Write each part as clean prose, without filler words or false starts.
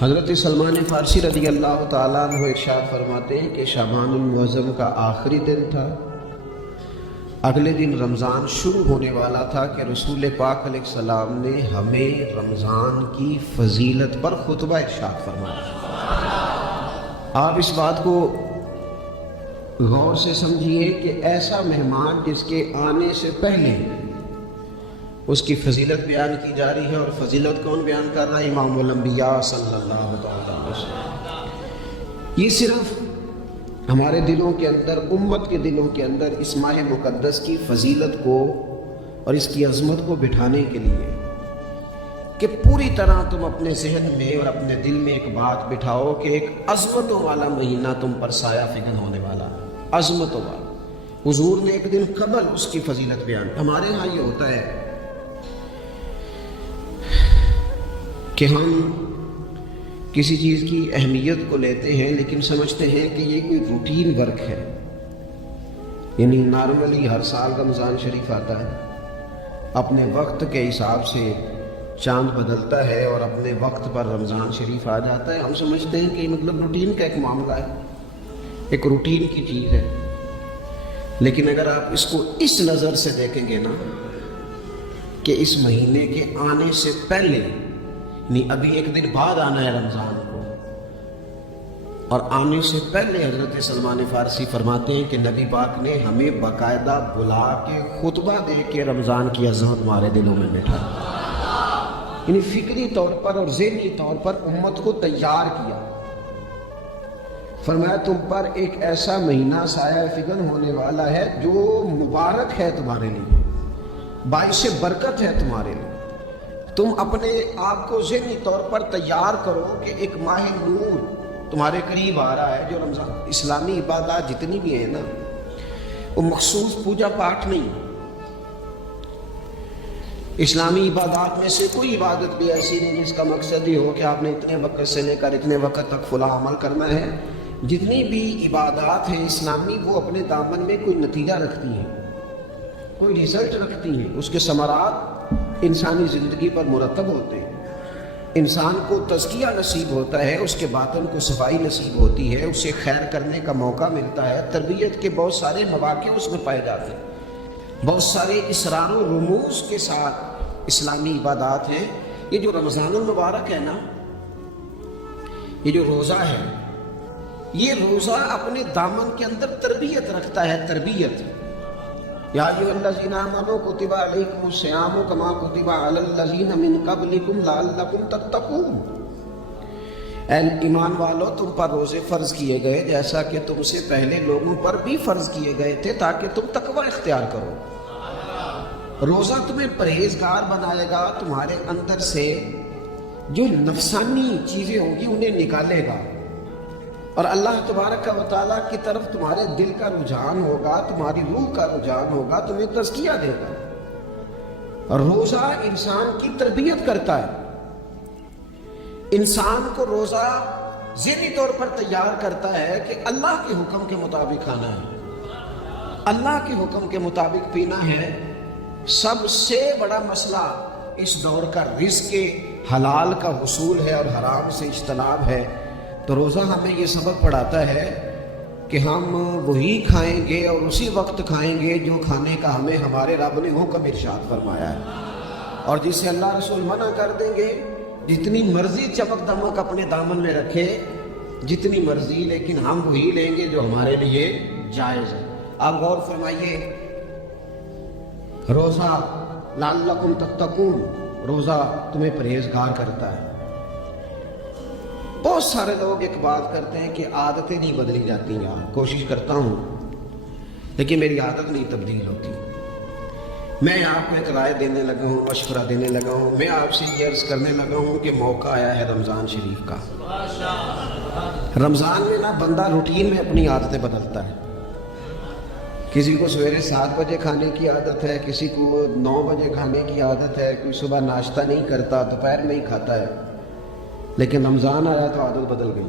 حضرت سلمان فارسی رضی اللہ تعالیٰ عنہ ارشاد فرماتے ہیں کہ شعبان المعظم کا آخری دن تھا۔ اگلے دن رمضان شروع ہونے والا تھا کہ رسول پاک علیہ السلام نے ہمیں رمضان کی فضیلت پر خطبہ ارشاد فرمایا۔ آپ اس بات کو غور سے سمجھیے کہ ایسا مہمان جس کے آنے سے پہلے اس کی فضیلت بیان کی جا رہی ہے، اور فضیلت کون بیان کر رہا ہے؟ امام الانبیاء صلی اللہ علیہ وسلم۔ یہ صرف ہمارے دلوں کے اندر، امت کے دلوں کے اندر اس ماہ مقدس کی فضیلت کو اور اس کی عظمت کو بٹھانے کے لیے کہ پوری طرح تم اپنے ذہن میں اور اپنے دل میں ایک بات بٹھاؤ کہ ایک عظمتوں والا مہینہ تم پر سایہ فگن ہونے والا، عظمتوں والا۔ حضور نے ایک دن قبل اس کی فضیلت بیان۔ ہمارے ہاں یہ ہوتا ہے کہ ہم کسی چیز کی اہمیت کو لیتے ہیں لیکن سمجھتے ہیں کہ یہ کوئی روٹین ورک ہے، یعنی نارملی ہر سال رمضان شریف آتا ہے، اپنے وقت کے حساب سے چاند بدلتا ہے اور اپنے وقت پر رمضان شریف آ جاتا ہے۔ ہم سمجھتے ہیں کہ مطلب روٹین کا ایک معاملہ ہے، ایک روٹین کی چیز ہے۔ لیکن اگر آپ اس کو اس نظر سے دیکھیں گے نا کہ اس مہینے کے آنے سے پہلے، یعنی ابھی ایک دن بعد آنا ہے رمضان کو، اور آنے سے پہلے حضرت سلمان فارسی فرماتے ہیں کہ نبی پاک نے ہمیں باقاعدہ بلا کے خطبہ دے کے رمضان کی عظمت ہمارے دلوں میں بٹھا، یعنی فکری طور پر اور ذہنی طور پر امت کو تیار کیا۔ فرمایا تم پر ایک ایسا مہینہ سایہ فگن ہونے والا ہے جو مبارک ہے تمہارے لیے، باعث برکت ہے تمہارے لیے۔ تم اپنے آپ کو ذہنی طور پر تیار کرو کہ ایک ماہ نور تمہارے قریب آ رہا ہے۔ جو رمضان اسلامی عبادات جتنی بھی ہیں نا، وہ مخصوص پوجا پاٹ نہیں۔ اسلامی عبادات میں سے کوئی عبادت بھی ایسی نہیں جس کا مقصد یہ ہو کہ آپ نے اتنے وقت سے لے کر اتنے وقت تک فلاں عمل کرنا ہے۔ جتنی بھی عبادات ہیں اسلامی، وہ اپنے دامن میں کوئی نتیجہ رکھتی ہیں، کوئی ریزلٹ رکھتی ہیں، اس کے ثمرات انسانی زندگی پر مرتب ہوتے ہیں۔ انسان کو تزکیہ نصیب ہوتا ہے، اس کے باطن کو صفائی نصیب ہوتی ہے، اسے خیر کرنے کا موقع ملتا ہے، تربیت کے بہت سارے مواقع اس میں پائے جاتے ہیں، بہت سارے اسرار و رموز کے ساتھ اسلامی عبادات ہیں۔ یہ جو رمضان المبارک ہے نا، یہ جو روزہ ہے، یہ روزہ اپنے دامن کے اندر تربیت رکھتا ہے، تربیت۔ یا ایھا الذین آمنوا کتب علیکم الصیام کما کتب علی الذین من قبلکم لعلکم تتقون۔ اے ایمان والو، تم پر روزے فرض کیے گئے جیسا کہ تم سے پہلے لوگوں پر بھی فرض کیے گئے تھے تاکہ تم تقوی اختیار کرو۔ روزہ تمہیں پرہیزگار بنائے گا، تمہارے اندر سے جو نفسانی چیزیں ہوں گی انہیں نکالے گا، اور اللہ تبارک و تعالیٰ کی طرف تمہارے دل کا رجحان ہوگا، تمہاری روح کا رجحان ہوگا، تمہیں تزکیہ دے گا۔ روزہ انسان کی تربیت کرتا ہے، انسان کو روزہ ذہنی طور پر تیار کرتا ہے کہ اللہ کے حکم کے مطابق کھانا ہے، اللہ کے حکم کے مطابق پینا ہے۔ سب سے بڑا مسئلہ اس دور کا رزق حلال کا حصول ہے اور حرام سے اجتناب ہے۔ تو روزہ ہمیں یہ سبق پڑھاتا ہے کہ ہم وہی کھائیں گے اور اسی وقت کھائیں گے جو کھانے کا ہمیں ہمارے رب نے حکم ارشاد فرمایا ہے، اور جسے اللہ رسول منع کر دیں گے جتنی مرضی چمک دمک اپنے دامن میں رکھے، جتنی مرضی، لیکن ہم وہی لیں گے جو ہمارے لیے جائز ہے۔ آپ غور فرمائیے، روزہ لعلکم تتقون، روزہ تمہیں پرہیزگار کرتا ہے۔ بہت سارے لوگ ایک بات کرتے ہیں کہ عادتیں نہیں بدلی جاتی یار، کوشش کرتا ہوں لیکن میری عادت نہیں تبدیل ہوتی۔ میں آپ کو ایک رائے دینے لگا ہوں، مشورہ دینے لگا ہوں، میں آپ سے یہ عرض کرنے لگا ہوں کہ موقع آیا ہے رمضان شریف کا۔ رمضان میں نا بندہ روٹین میں اپنی عادتیں بدلتا ہے۔ کسی کو سویرے 7 بجے کھانے کی عادت ہے، کسی کو 9 بجے کھانے کی عادت ہے، کوئی صبح ناشتہ نہیں کرتا، دوپہر میں ہی کھاتا ہے۔ لیکن رمضان آیا تو عادت بدل گئی،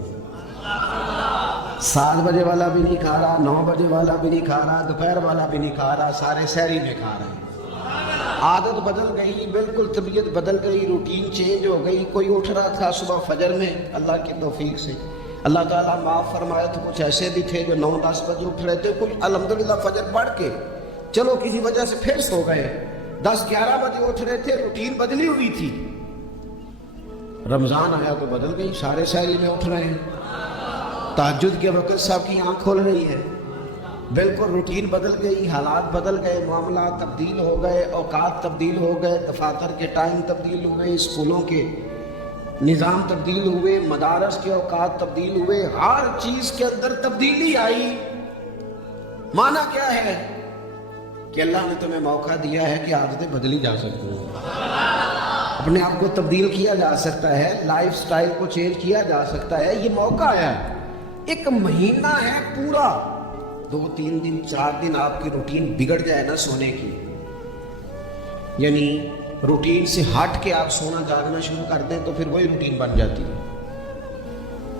7 بجے والا بھی نہیں کھا رہا، 9 بجے والا بھی نہیں کھا رہا، دوپہر والا بھی نہیں کھا رہا، سارے سحری میں کھا رہے ہیں۔ عادت بدل گئی، بالکل طبیعت بدل گئی، روٹین چینج ہو گئی. کوئی اٹھ رہا تھا صبح فجر میں اللہ کی توفیق سے، اللہ تعالیٰ معاف فرمایا، تو کچھ ایسے بھی تھے جو 9-10 بجے اٹھ رہے تھے، کچھ الحمدللہ فجر پڑھ کے چلو کسی وجہ سے پھر سو گئے، 10-11 بجے اٹھ رہے تھے، روٹین بدلی ہوئی تھی. رمضان آیا تو بدل گئی، سارے سحری میں اٹھ رہے ہیں، تہجد کے وقت سب کی آنکھ کھول رہی ہے. بالکل روٹین بدل گئی، حالات بدل گئے، معاملات تبدیل ہو گئے، اوقات تبدیل ہو گئے، دفاتر کے ٹائم تبدیل ہو گئے، اسکولوں کے نظام تبدیل ہوئے، مدارس کے اوقات تبدیل ہوئے، ہر چیز کے اندر تبدیلی آئی. معنی کیا ہے؟ کہ اللہ نے تمہیں موقع دیا ہے کہ عادتیں بدلی جا سکتی ہیں، اپنے آپ کو تبدیل کیا جا سکتا ہے، لائف سٹائل کو چینج کیا جا سکتا ہے. یہ موقع آیا ہے، ایک مہینہ ہے پورا، 2-3 دن 4 دن آپ کی روٹین بگڑ جائے نا سونے کی، یعنی روٹین سے ہٹ کے آپ سونا جاگنا شروع کر دیں تو پھر وہی روٹین بن جاتی ہے،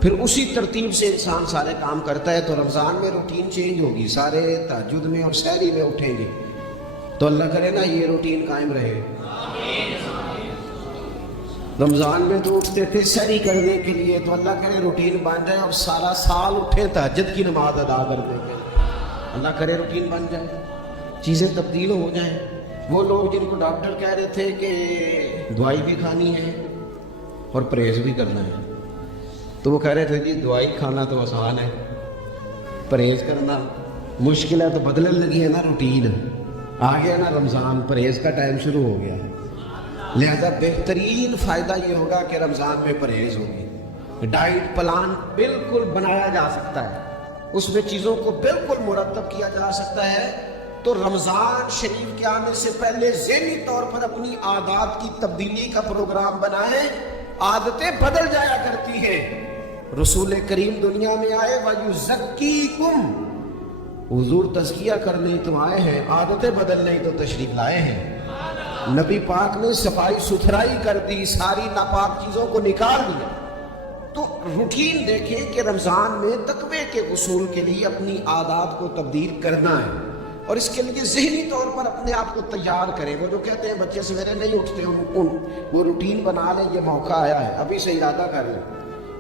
پھر اسی ترتیب سے انسان سارے کام کرتا ہے. تو رمضان میں روٹین چینج ہوگی، سارے تہجد میں اور سحری میں اٹھیں گے، تو اللہ کرے نا یہ روٹین قائم رہے. رمضان میں تو اٹھتے تھے سحری کرنے کے لیے، تو اللہ کرے روٹین بن جائے اور سارا سال اٹھے تہجد کی نماز ادا کر دیں گے. اللہ کرے روٹین بن جائے، چیزیں تبدیل ہو جائیں. وہ لوگ جن کو ڈاکٹر کہہ رہے تھے کہ دوائی بھی کھانی ہے اور پرہیز بھی کرنا ہے، تو وہ کہہ رہے تھے جی دوائی کھانا تو آسان ہے، پرہیز کرنا مشکل ہے. تو بدلنے لگی ہے نا روٹین، آ گیا نا رمضان، پرہیز کا ٹائم شروع ہو گیا. لہذا بہترین فائدہ یہ ہوگا کہ رمضان میں پرہیز ہوگی. ڈائٹ پلان بالکل بنایا جا سکتا ہے، اس میں چیزوں کو بالکل مرتب کیا جا سکتا ہے. تو رمضان شریف کے آنے سے پہلے ذہنی طور پر اپنی عادات کی تبدیلی کا پروگرام بنائیں. عادتیں بدل جایا کرتی ہیں. رسول کریم دنیا میں آئے وَيُزَكِّيكُمْ، حضور تزکیہ کرنے تو آئے ہیں، عادتیں بدلنے تو تشریف لائے ہیں. نبی پاک نے صفائی ستھرائی کر دی، ساری ناپاک چیزوں کو نکال دیا. تو روٹین دیکھیں کہ رمضان میں تقوی کے اصول کے لیے اپنی عادات کو تبدیل کرنا ہے، اور اس کے لیے ذہنی طور پر اپنے آپ کو تیار کریں. وہ جو کہتے ہیں بچے سویرے نہیں اٹھتے، وہ روٹین بنا لیں. یہ موقع آیا ہے، ابھی سے ارادہ کر لیں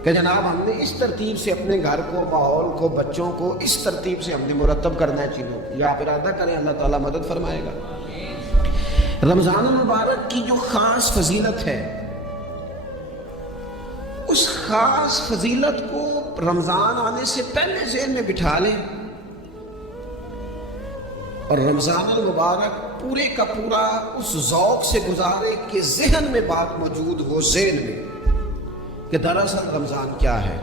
کہ جناب ہم نے اس ترتیب سے اپنے گھر کو، ماحول کو، بچوں کو اس ترتیب سے ہم نے مرتب کرنا ہے چیزوں. یا آپ ارادہ کریں، اللہ تعالیٰ مدد فرمائے گا. رمضان المبارک کی جو خاص فضیلت ہے، اس خاص فضیلت کو رمضان آنے سے پہلے ذہن میں بٹھا لیں، اور رمضان المبارک پورے کا پورا اس ذوق سے گزارے کہ ذہن میں بات موجود ہو، ذہن میں کہ دراصل رمضان کیا ہے.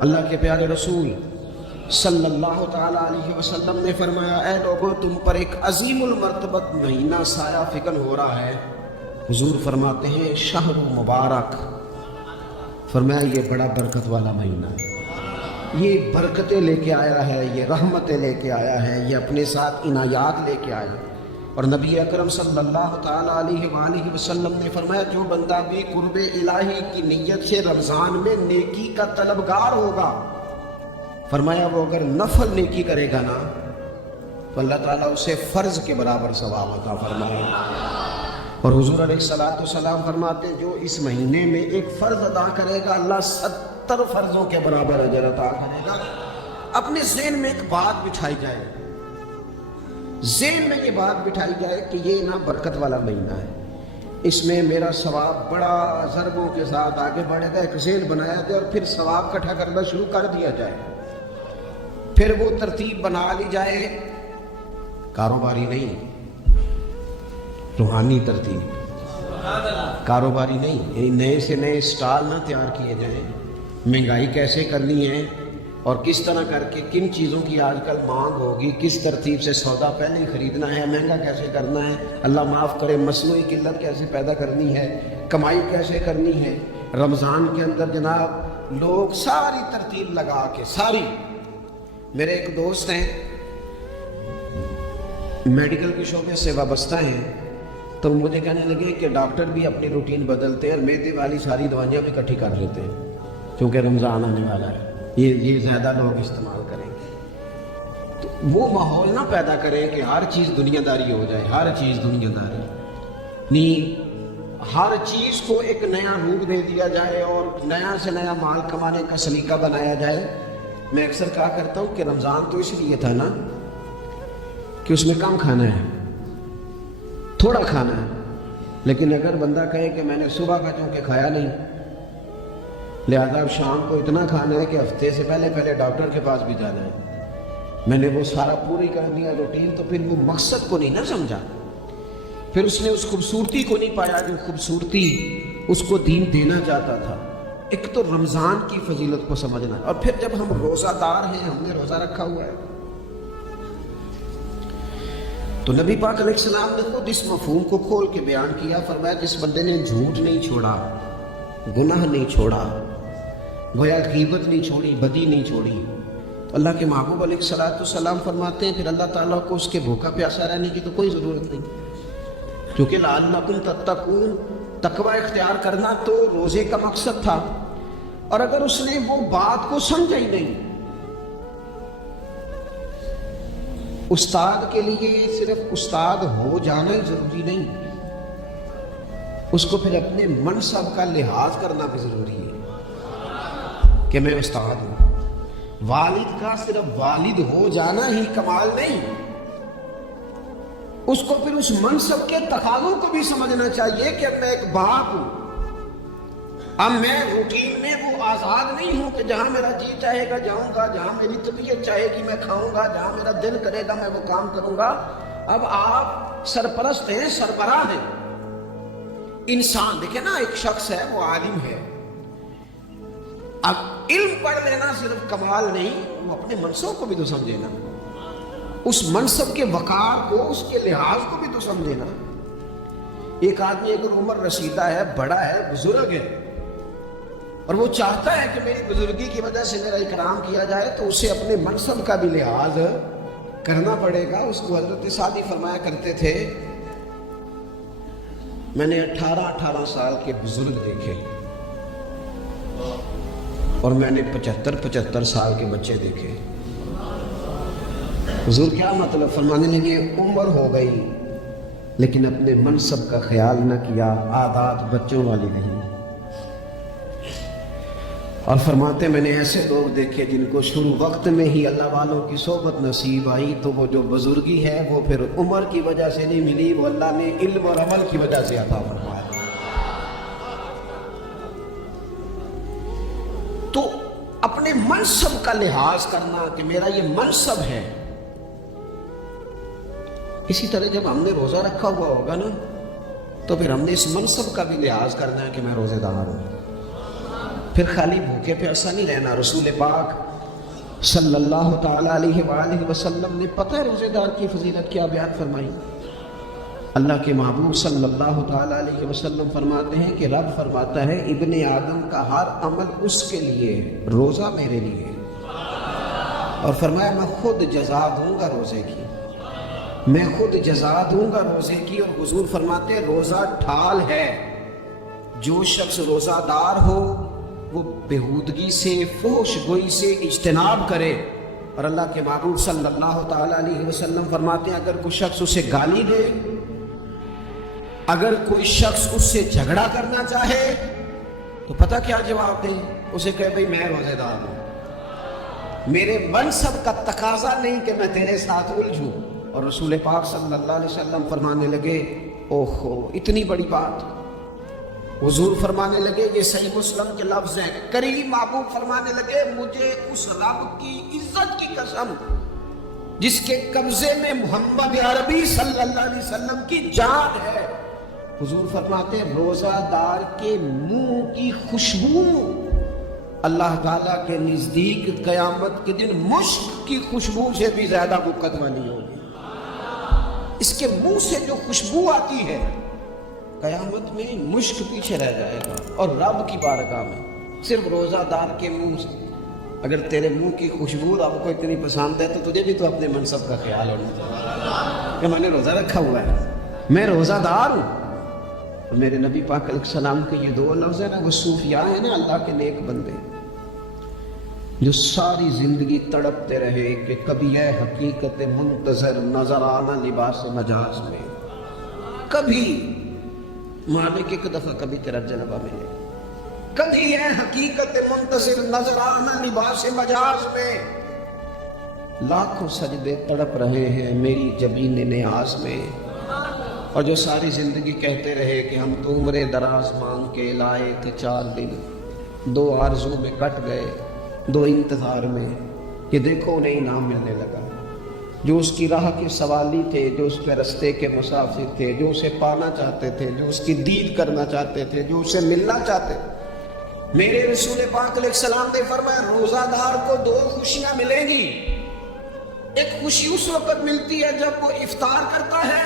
اللہ کے پیارے رسول صلی اللہ تعالیٰ علیہ وسلم نے فرمایا، اے لوگوں تم پر ایک عظیم المرتبت مہینہ سایہ فکن ہو رہا ہے. حضور فرماتے ہیں شہر مبارک، فرمایا یہ بڑا برکت والا مہینہ ہے، یہ برکتیں لے کے آیا ہے، یہ رحمتیں لے کے آیا ہے، یہ اپنے ساتھ عنایات لے کے آیا. اور نبی اکرم صلی اللہ تعالیٰ علیہ وآلہ وسلم نے فرمایا جو بندہ بھی قرب الہی کی نیت سے رمضان میں نیکی کا طلبگار ہوگا، فرمایا وہ اگر نفل نیکی کرے گا نا تو اللہ تعالیٰ اسے فرض کے برابر ثواب عطا فرمائے. اور حضور علیہ الصلوۃ والسلام فرماتے ہیں جو اس مہینے میں ایک فرض ادا کرے گا اللہ 70 فرضوں کے برابر اجر عطا کرے گا. اپنے ذہن میں ایک بات بٹھائی جائے، ذہن میں یہ بات بٹھائی جائے کہ یہ نا برکت والا مہینہ ہے، اس میں میرا ثواب بڑا ضربوں کے ساتھ آگے بڑھے گا. ایک ذہن بنایا جائے اور پھر ثواب اکٹھا کرنا شروع کر دیا جائے. پھر وہ ترتیب بنا لی جائے، کاروباری نہیں، روحانی ترتیب، کاروباری نہیں. نئے سے نئے سٹال نہ تیار کیے جائیں. مہنگائی کیسے کرنی ہے اور کس طرح کر کے کن چیزوں کی آج کل مانگ ہوگی، کس ترتیب سے سودا پہلے خریدنا ہے، مہنگا کیسے کرنا ہے، اللہ معاف کرے مصنوعی قلت کیسے پیدا کرنی ہے، کمائی کیسے کرنی ہے. رمضان کے اندر جناب لوگ ساری ترتیب لگا کے ساری. میرے ایک دوست ہیں میڈیکل کے شعبے سے وابستہ ہیں، تو مجھے کہنے لگے کہ ڈاکٹر بھی اپنی روٹین بدلتے ہیں اور میدے والی ساری دوائیاں بھی اکٹھی کر لیتے ہیں کیونکہ رمضان آنے والا ہے، یہ زیادہ لوگ استعمال کریں گے. تو وہ ماحول نہ پیدا کریں کہ ہر چیز دنیا داری ہو جائے، ہر چیز دنیا داری. ہر چیز کو ایک نیا روپ دے دیا جائے اور نیا سے نیا مال کمانے کا سلیقہ بنایا جائے. میں اکثر کہا کرتا ہوں کہ رمضان تو اس لیے تھا نا کہ اس میں کم کھانا ہے، تھوڑا کھانا ہے. لیکن اگر بندہ کہے کہ میں نے صبح کا چونکہ کھایا نہیں لہذا اب شام کو اتنا کھانا ہے کہ ہفتے سے پہلے ڈاکٹر کے پاس بھی جانا ہے، میں نے وہ سارا پوری کر دیا روٹین، تو پھر وہ مقصد کو نہیں نہ سمجھا، پھر اس نے اس خوبصورتی کو نہیں پایا جو خوبصورتی اس کو دین دینا چاہتا تھا. ایک تو رمضان کی فضیلت کو سمجھنا، اور پھر جب ہم روزہ دار ہیں، ہم نے روزہ رکھا ہوا ہے، تو نبی پاک علیہ السلام نے خود اس مفہوم کو کھول کے بیان کیا. فرمایا جس بندے نے جھوٹ نہیں چھوڑا، گناہ نہیں چھوڑا، گویا غیبت نہیں چھوڑی، بدی نہیں چھوڑی، تو اللہ کے محبوب علیہ السلام فرماتے ہیں پھر اللہ تعالیٰ کو اس کے بھوکا پیاسا رہنے کی تو کوئی ضرورت نہیں، کیونکہ لعلکم تتقون، تقوی اختیار کرنا تو روزے کا مقصد تھا. اور اگر اس نے وہ بات کو سمجھا ہی نہیں، استاد کے لیے صرف استاد ہو جانا ہی ضروری نہیں، اس کو پھر اپنے منصب کا لحاظ کرنا بھی ضروری ہے کہ میں استاد ہوں. والد کا صرف والد ہو جانا ہی کمال نہیں، اس کو پھر اس منصب کے تقاضوں کو بھی سمجھنا چاہیے کہ اب میں ایک باپ ہوں، اب میں روٹین میں وہ آزاد نہیں ہوں کہ جہاں میرا جی چاہے گا جاؤں گا، جہاں میری طبیعت چاہے گی میں کھاؤں گا، جہاں میرا دل کرے گا میں وہ کام کروں گا. اب آپ سرپرست ہیں، سربراہ ہیں. انسان دیکھیں نا، ایک شخص ہے وہ عالم ہے، اب علم پڑھ لینا صرف کمال نہیں، وہ اپنے منصب کو بھی تو سمجھے نا، اس منصب کے وقار کو، اس کے لحاظ کو بھی تو سمجھے نا. ایک آدمی اگر عمر رسیدہ ہے، بڑا ہے، بزرگ ہے، اور وہ چاہتا ہے کہ میری بزرگی کی وجہ سے میرا اکرام کیا جائے، تو اسے اپنے منصب کا بھی لحاظ کرنا پڑے گا. اس کو حضرت سعدی فرمایا کرتے تھے میں نے 18 سال کے بزرگ دیکھے اور میں نے 75 سال کے بچے دیکھے. حضور کیا مطلب؟ فرمانے لگے عمر ہو گئی لیکن اپنے منصب کا خیال نہ کیا، عادات بچوں والی نہیں. اور فرماتے میں نے ایسے لوگ دیکھے جن کو شروع وقت میں ہی اللہ والوں کی صحبت نصیب آئی، تو وہ جو بزرگی ہے وہ پھر عمر کی وجہ سے نہیں ملی، وہ اللہ نے علم اور عمل کی وجہ سے عطا فرمایا. تو اپنے منصب کا لحاظ کرنا کہ میرا یہ منصب ہے. اسی طرح جب ہم نے روزہ رکھا ہوا ہوگا نا تو پھر ہم نے اس منصب کا بھی لحاظ کرنا ہے کہ میں روزے دار ہوں. پھر خالی بھوکے پیاسا نہیں رہنا. رسول پاک صلی اللہ تعالی علیہ وآلہ وسلم نے پتہ ہے روزے دار کی فضیلت کیا بیان فرمائی؟ اللہ کے محبوب صلی اللہ تعالی علیہ وسلم فرماتے ہیں کہ رب فرماتا ہے ابن آدم کا ہر عمل اس کے لیے، روزہ میرے لیے. اور فرمایا میں خود جزا دوں گا روزے کی، میں خود جزا دوں گا روزے کی. اور حضور فرماتے ہیں روزہ ڈھال ہے، جو شخص روزہ دار ہو وہ بےہودگی سے، فحش گوئی سے اجتناب کرے. اور اللہ کے محبوب صلی اللہ تعالی علیہ وسلم فرماتے ہیں اگر کوئی شخص اسے گالی دے، اگر کوئی شخص اس سے جھگڑا کرنا چاہے تو پتہ کیا جواب دے؟ اسے کہے بھئی میں روزے دار ہوں، میرے منصب کا تقاضا نہیں کہ میں تیرے ساتھ الجھوں. اور رسول پاک صلی اللہ علیہ وسلم فرمانے لگے اوہو اتنی بڑی بات. حضور فرمانے لگے، یہ صحیح مسلم کے لفظ ہیں، کریم محبوب فرمانے لگے مجھے اس رب کی عزت کی قسم جس کے قبضے میں محمد عربی صلی اللہ علیہ وسلم کی جان ہے. حضور فرماتے ہیں روزہ دار کے منہ کی خوشبو اللہ تعالیٰ کے نزدیک قیامت کے دن مشک کی خوشبو سے بھی زیادہ مقدمانی ہوگی. اس کے منہ سے جو خوشبو آتی ہے قیامت میں مشک پیچھے رہ جائے گا. اور رب کی بارگاہ میں صرف روزہ دار کے منہ سے اگر تیرے منہ کی خوشبو رب کو اتنی پسند ہے تو تجھے بھی تو اپنے منصب کا خیال ہونا چاہیے کہ میں نے روزہ رکھا ہوا ہے، میں روزہ دار ہوں. اور میرے نبی پاک علیہ السلام کے یہ دو لفظ ہیں نا، وہ صوفیاء ہیں نا، اللہ کے نیک بندے جو ساری زندگی تڑپتے رہے کہ کبھی ہے حقیقت منتظر نظر آنا لباس مجاز میں، کبھی مالک ایک دفعہ کبھی تیرا جلوہ ملے، کبھی ہے حقیقت منتظر نظر آنا لباس مجاز میں، لاکھوں سجدے تڑپ رہے ہیں میری جبین نیاز میں، اور جو ساری زندگی کہتے رہے کہ ہم تو عمر دراز مانگ کے لائے تھے 4 دن، 2 آرزو میں کٹ گئے، 2 انتظار میں، کہ دیکھو انہیں انعام ملنے لگا۔ جو اس کی راہ کے سوالی تھے، جو اس کے رستے کے مسافر تھے، جو اسے پانا چاہتے تھے، جو اس کی دید کرنا چاہتے تھے، جو اسے ملنا چاہتے تھے، میرے رسول پاک علیہ السلام نے فرمایا روزہ دار کو 2 خوشیاں ملیں گی۔ ایک خوشی اس وقت ملتی ہے جب وہ افطار کرتا ہے،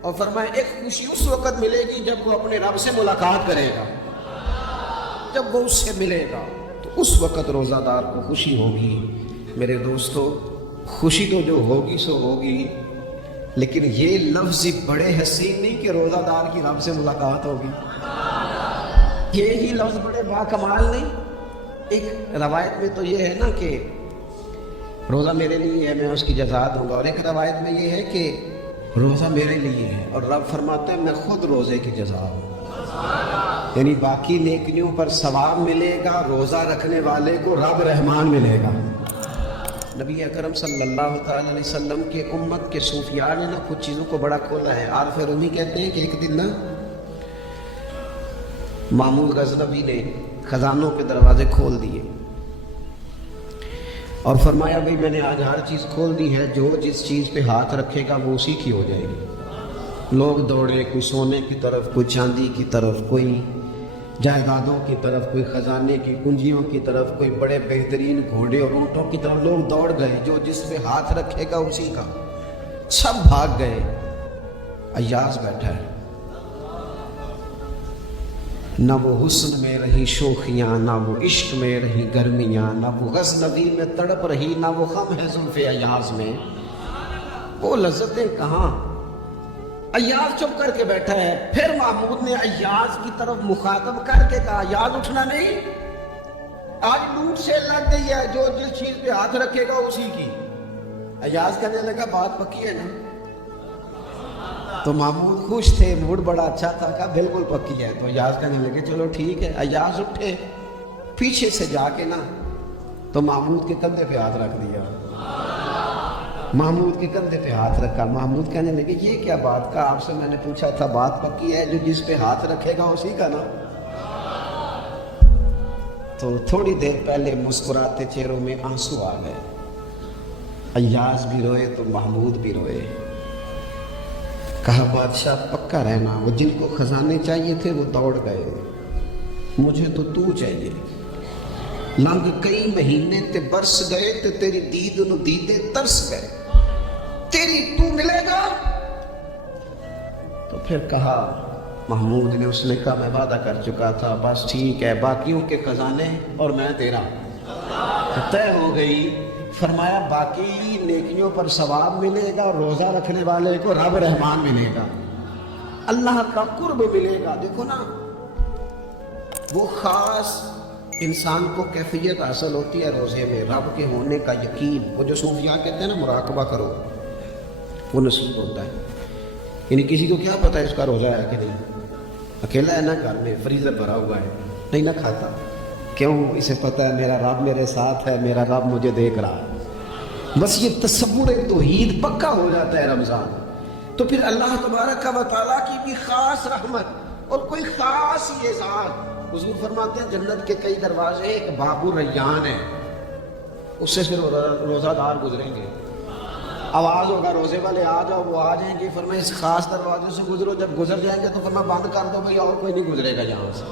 اور فرمایا ایک خوشی اس وقت ملے گی جب وہ اپنے رب سے ملاقات کرے گا، جب وہ اس سے ملے گا تو اس وقت روزہ دار کو خوشی ہوگی۔ میرے دوستو، خوشی تو جو ہوگی سو ہوگی، لیکن یہ لفظ بڑے حسین نہیں کہ روزہ دار کی رب سے ملاقات ہوگی، یہی لفظ بڑے باکمال نہیں۔ ایک روایت میں تو یہ ہے نا کہ روزہ میرے لیے ہے، میں اس کی جزا دوں گا، اور ایک روایت میں یہ ہے کہ روزہ میرے لیے ہے اور رب فرماتا ہے میں خود روزے کی جزا ہوں، یعنی باقی نیکیوں پر ثواب ملے گا، روزہ رکھنے والے کو رب رحمان ملے گا۔ نبی اکرم صلی اللہ تعالی علیہ وسلم کے امت کے صوفیاء نے نا کچھ چیزوں کو بڑا کھولا ہے۔ عارف رومی کہتے ہیں کہ ایک دن نا مامون غزنوی نے خزانوں کے دروازے کھول دیے اور فرمایا بھئی میں نے آج ہر چیز کھول دی ہے، جو جس چیز پہ ہاتھ رکھے گا وہ اسی کی ہو جائے گی۔ لوگ دوڑے، کوئی سونے کی طرف، کوئی چاندی کی طرف، کوئی جائیدادوں کی طرف، کوئی خزانے کی کنجیوں کی طرف، کوئی بڑے بہترین گھوڑے اور اونٹوں کی طرف، لوگ دوڑ گئے، جو جس پہ ہاتھ رکھے گا اسی کا۔ سب بھاگ گئے، ایاز بیٹھا ہے، نہ وہ حسن میں رہی شوخیاں، نہ وہ عشق میں رہی گرمیاں، نہ وہ غزنوی میں تڑپ رہی، نہ وہ غم ہے زلف ایاز میں، وہ لذتیں کہاں۔ ایاز چپ کر کے بیٹھا ہے۔ پھر محمود نے ایاز کی طرف مخاطب کر کے کہا ایاز اٹھنا نہیں، آج لوٹ سے لگ گئی ہے، جو جس چیز پہ ہاتھ رکھے گا اسی کی۔ ایاز کہنے لگا بات پکی ہے نا؟ تو محمود خوش تھے، موڈ بڑا اچھا تھا، کہا بالکل پکی ہے۔ تو ایاز کہنے لگے چلو ٹھیک ہے۔ ایاز اٹھے، پیچھے سے جا کے نا تو محمود کے کندھے پہ ہاتھ رکھ دیا، محمود کے کندھے پہ ہاتھ رکھا۔ محمود کہنے لگے یہ کیا بات کا، آپ سے میں نے پوچھا تھا بات پکی ہے، جو جس پہ ہاتھ رکھے گا اسی کا نا۔ تو تھوڑی دیر پہلے مسکراتے چہروں میں آنسو آ گئے، ایاز بھی روئے تو محمود بھی روئے۔ کہا بادشاہ پکا رہنا، وہ جن کو خزانے چاہیے تھے وہ دوڑ گئے، مجھے تو چاہیے۔ لنگ کئی مہینے تے برس گئے تے تیری دید نو دیدے ترس گئے، تیری تو ملے گا۔ تو پھر کہا محمود نے، اس نے کہا میں وعدہ کر چکا تھا، بس ٹھیک ہے، باقیوں کے خزانے اور میں تیرا طے ہو گئی۔ فرمایا باقی نیکیوں پر ثواب ملے گا، روزہ رکھنے والے کو رب رحمان ملے گا، اللہ کا قرب ملے گا۔ دیکھو نا، وہ خاص انسان کو کیفیت حاصل ہوتی ہے روزے میں، رب کے ہونے کا یقین۔ وہ جو صوفیاء کہتے ہیں نا مراقبہ کرو، وہ نصیب ہوتا ہے۔ یعنی کسی کو کیا پتہ ہے اس کا روزہ ہے کہ نہیں، اکیلا ہے نا گھر میں، فریزر بھرا ہوا ہے، نہیں نہ کھاتا، کیوں؟ اسے پتہ ہے میرا رب میرے ساتھ ہے، میرا رب مجھے دیکھ رہا ہے۔ بس یہ تصور توحید پکا ہو جاتا ہے رمضان، تو پھر اللہ تبارک و تعالیٰ کی بھی خاص رحمت اور کوئی خاص اعزاز۔ حضور فرماتے ہیں جنت کے کئی دروازے، ایک باب الریان ہے، اس سے پھر روزہ دار گزریں گے، آواز ہوگا روزے والے آ جاؤ، وہ آ جائیں گے، فرمایا اس خاص دروازے سے گزرو، جب گزر جائیں گے تو فرمایا بند کر دو بھائی، اور کوئی نہیں گزرے گا یہاں سے،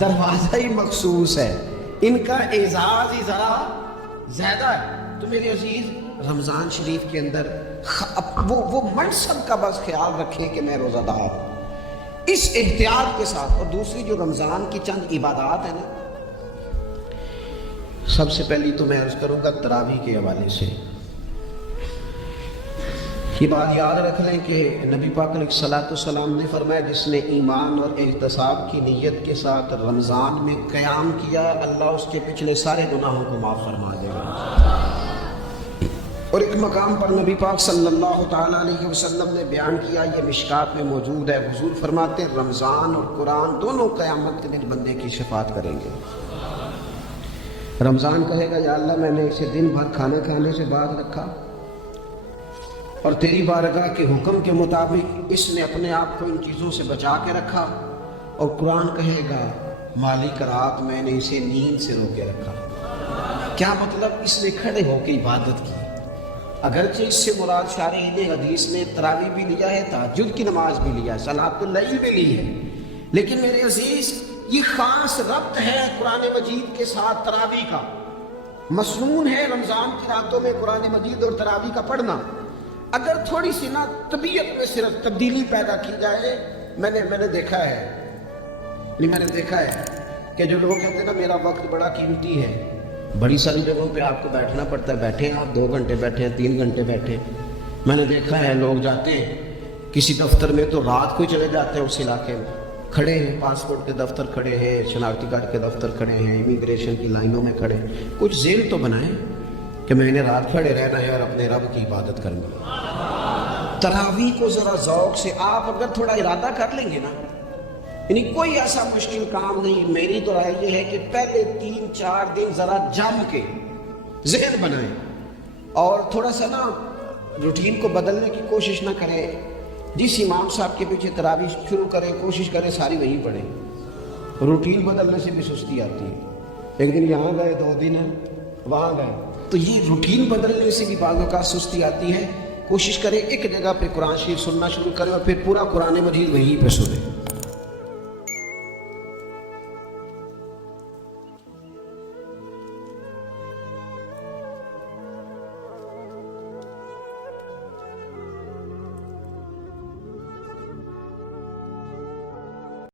دروازہ ہی مخصوص ہے۔ ان کا اعزاز ہی ذرا زیادہ ہے۔ تو میرے عزیز، رمضان شریف کے اندر وہ منصب کا بس خیال رکھیں کہ میں روزہ دار ہوں، اس احتیاط کے ساتھ۔ اور دوسری جو رمضان کی چند عبادات ہیں نا، سب سے پہلی تو میں عرض کروں گا تراویح کے حوالے سے۔ یہ بات یاد رکھ لیں کہ نبی پاک علیہ الصلوۃ والسلام نے فرمایا جس نے ایمان اور احتساب کی نیت کے ساتھ رمضان میں قیام کیا، اللہ اس کے پچھلے سارے گناہوں کو معاف فرما دے گا۔ اور ایک مقام پر نبی پاک صلی اللہ تعالیٰ علیہ وسلم نے بیان کیا، یہ مشکات میں موجود ہے، حضور فرماتے ہیں رمضان اور قرآن دونوں قیامت کے دن بندے کی شفاعت کریں گے۔ رمضان کہے گا یا اللہ میں نے اسے دن بھر کھانا کھانے سے بعد رکھا اور تیری بارگاہ کے حکم کے مطابق اس نے اپنے آپ کو ان چیزوں سے بچا کے رکھا، اور قرآن کہے گا مالک رات میں نے اسے نیند سے روکے رکھا۔ کیا مطلب؟ اس نے کھڑے ہو کے عبادت کی، اگرچہ اس سے مراد شارحین حدیث نے تراویح بھی لیا ہے، تہجد کی نماز بھی لیا ہے، صلاۃ اللیل بھی لی ہے، لیکن میرے عزیز یہ خاص ربط ہے قرآن مجید کے ساتھ تراویح کا۔ مسنون ہے رمضان کی راتوں میں قرآن مجید اور تراویح کا پڑھنا۔ اگر تھوڑی سی نا طبیعت میں صرف تبدیلی پیدا کی جائے، میں نے دیکھا ہے کہ جو لوگ کہتے ہیں نا میرا وقت بڑا قیمتی ہے، بڑی ساری جگہوں پہ آپ کو بیٹھنا پڑتا ہے، بیٹھے ہیں آپ 2 گھنٹے بیٹھے ہیں، 3 گھنٹے بیٹھے، میں نے دیکھا ہے لوگ جاتے ہیں کسی دفتر میں تو رات کو ہی چلے جاتے ہیں، اس علاقے میں کھڑے ہیں، پاسپورٹ کے دفتر کھڑے ہیں، شناختی کارڈ کے دفتر کھڑے ہیں، امیگریشن کی لائنوں میں کھڑے ہیں۔ کچھ ذہن تو بنائیں کہ میں نے رات کھڑے رہنا ہے اور اپنے رب کی عبادت کرنی ہے۔ تراویح کو ذرا ذوق سے آپ اگر تھوڑا ارادہ کر لیں گے نا، یعنی کوئی ایسا مشکل کام نہیں، میری تو رائے یہ ہے کہ پہلے 3-4 دن ذرا جم کے ذہن بنائیں اور تھوڑا سا نا روٹین کو بدلنے کی کوشش نہ کریں۔ جس امام صاحب کے پیچھے تراویح شروع کریں، کوشش کریں ساری وہی پڑھیں۔ روٹین بدلنے سے بھی سستی آتی ہے، ایک دن یہاں گئے 2 دن وہاں گئے، تو یہ روٹین بدلنے سے بھی بعض اوقات سستی آتی ہے۔ کوشش کریں ایک جگہ پہ قرآن شریف سننا شروع کریں اور پھر پورا قرآن مجید وہیں پہ سنیں۔